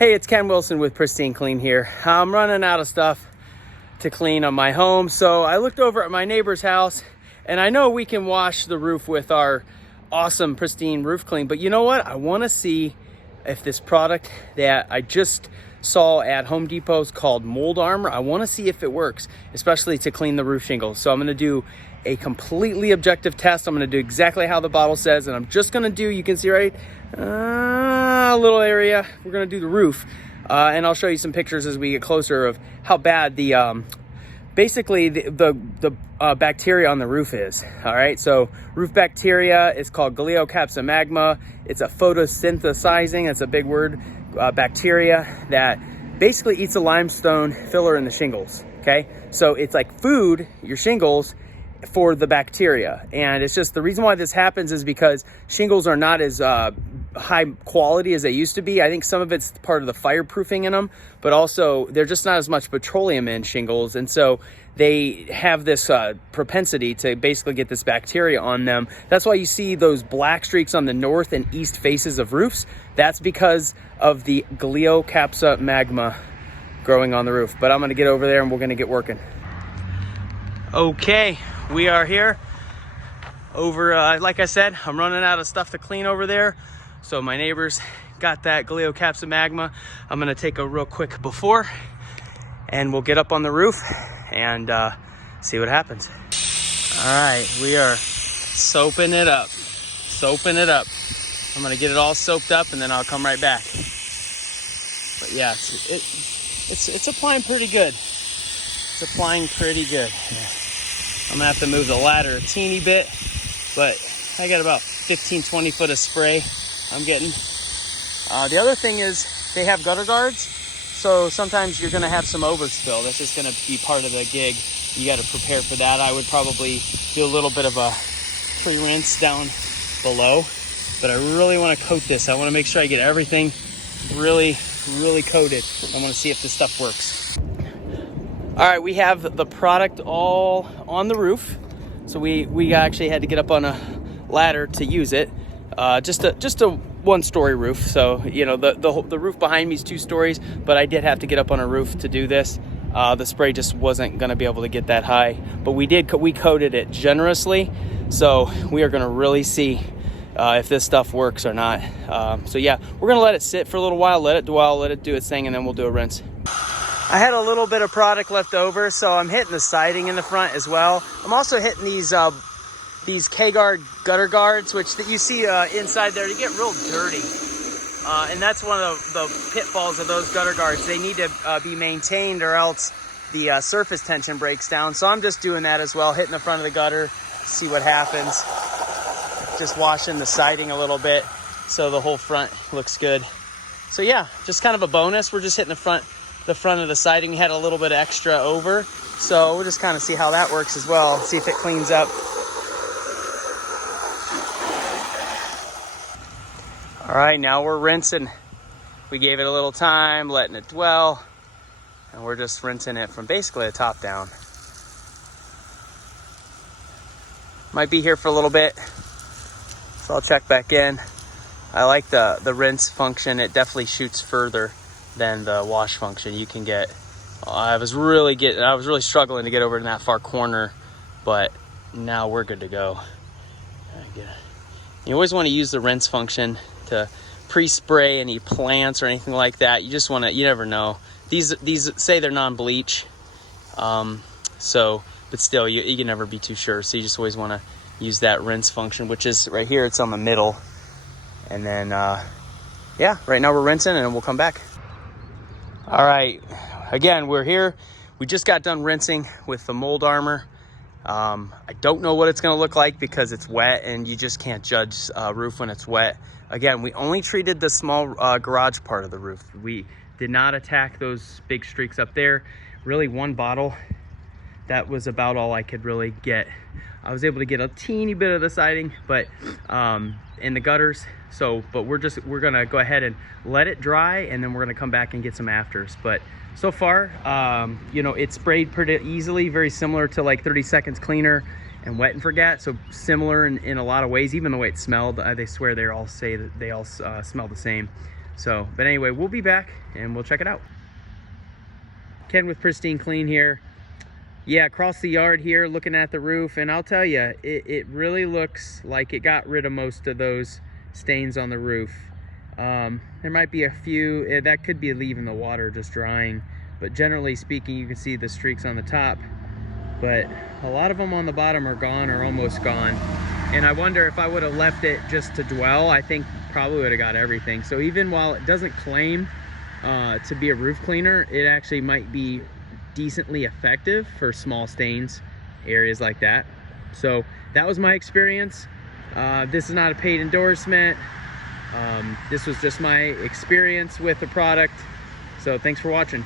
Hey, it's Ken Wilson with Pristine Clean here. I'm running out of stuff to clean on my home, so I looked over at my neighbor's house, and I know we can wash the roof with our awesome Pristine Roof Clean, but you know what? I want to see if this product that I just saw at Home Depot is called Mold Armor. I want to see if it works, especially to clean the roof shingles. So I'm going to do a completely objective test. I'm going to do exactly how the bottle says, and I'm just going to do, you can see right, a little area. We're going to do the roof, and I'll show you some pictures as we get closer of how bad the basically the bacteria on the roof is. All right, so roof bacteria is called Gliocapsa. It's a photosynthesizing, that's a big word, bacteria that basically eats a limestone filler in the shingles. Okay, so it's like food, your shingles, for the bacteria. And it's just the reason why this happens is because shingles are not as high quality as they used to be. I think some of it's part of the fireproofing in them, but also they're just not as much petroleum in shingles, and so they have this propensity to basically get this bacteria on them. That's why you see those black streaks on the north and east faces of roofs. That's because of the Gliocapsa growing on the roof. But I'm going to get over there and we're going to get working. Okay, we are here over, like I said, I'm running out of stuff to clean over there. So my neighbors got that Gliocapsa. I'm gonna take a real quick before, and we'll get up on the roof and see what happens. All right, we are soaping it up. I'm gonna get it all soaked up and then I'll come right back. But yeah, it's applying pretty good. It's applying pretty good. Yeah. I'm gonna have to move the ladder a teeny bit, but I got about 15-20 foot of spray I'm getting. The other thing is they have gutter guards, so sometimes you're gonna have some overspill. That's just gonna be part of the gig. You gotta prepare for that. I would probably do a little bit of a pre-rinse down below, but I really wanna coat this. I wanna make sure I get everything really coated. I wanna see if this stuff works. All right, we have the product all on the roof. So we actually had to get up on a ladder to use it. Just a one-story roof. So, you know, the roof behind me is 2 stories, but I did have to get up on a roof to do this. The spray just wasn't gonna be able to get that high, but we coated it generously. So we are gonna really see if this stuff works or not. So yeah, we're gonna let it sit for a little while, let it dwell, let it do its thing, and then we'll do a rinse. I had a little bit of product left over, so I'm hitting the siding in the front as well. I'm also hitting these K-guard gutter guards, which you see inside there. They get real dirty, and that's one of the pitfalls of those gutter guards. They need to be maintained, or else the surface tension breaks down. So I'm just doing that as well, hitting the front of the gutter, see what happens. Just washing the siding a little bit so the whole front looks good. So yeah, just kind of a bonus. We're just hitting the front of the siding. We had a little bit extra over, so we'll just kind of see how that works as well, see if it cleans up. All right, now we're rinsing. We gave it a little time, letting it dwell, and we're just rinsing it from basically the top down. Might be here for a little bit, so I'll check back in. I like the rinse function. It definitely shoots further than the wash function. You can get, I was really struggling to get over in that far corner, but now we're good to go. You always want to use the rinse function to pre-spray any plants or anything like that. You just want to, you never know. These say they're non-bleach, so, but still, you can never be too sure. So you just always want to use that rinse function, which is right here. It's on the middle, and then yeah, right now we're rinsing, and we'll come back. All right, again, we're here. We just got done rinsing with the Mold Armor. I don't know what it's gonna look like because it's wet, and you just can't judge a roof when it's wet. Again, we only treated the small garage part of the roof. We did not attack those big streaks up there. Really, one bottle, that was about all I could really get. I was able to get a teeny bit of the siding, but in the gutters. So, but we're gonna go ahead and let it dry, and then we're gonna come back and get some afters. But so far, you know, it sprayed pretty easily, very similar to like 30 seconds cleaner and wet and forget. So similar in a lot of ways, even the way it smelled. They swear they all say that they all smell the same. So, but anyway, we'll be back and we'll check it out. Ken with Pristine Clean here. Yeah, across the yard here, looking at the roof, and I'll tell you, it really looks like it got rid of most of those stains on the roof. There might be a few, that could be leaving the water just drying, but generally speaking, you can see the streaks on the top, but a lot of them on the bottom are gone or almost gone. And I wonder if I would have left it just to dwell, I think probably would have got everything. So even while it doesn't claim to be a roof cleaner, it actually might be decently effective for small stains, areas like that. So that was my experience. This is not a paid endorsement. This was just my experience with the product. So thanks for watching.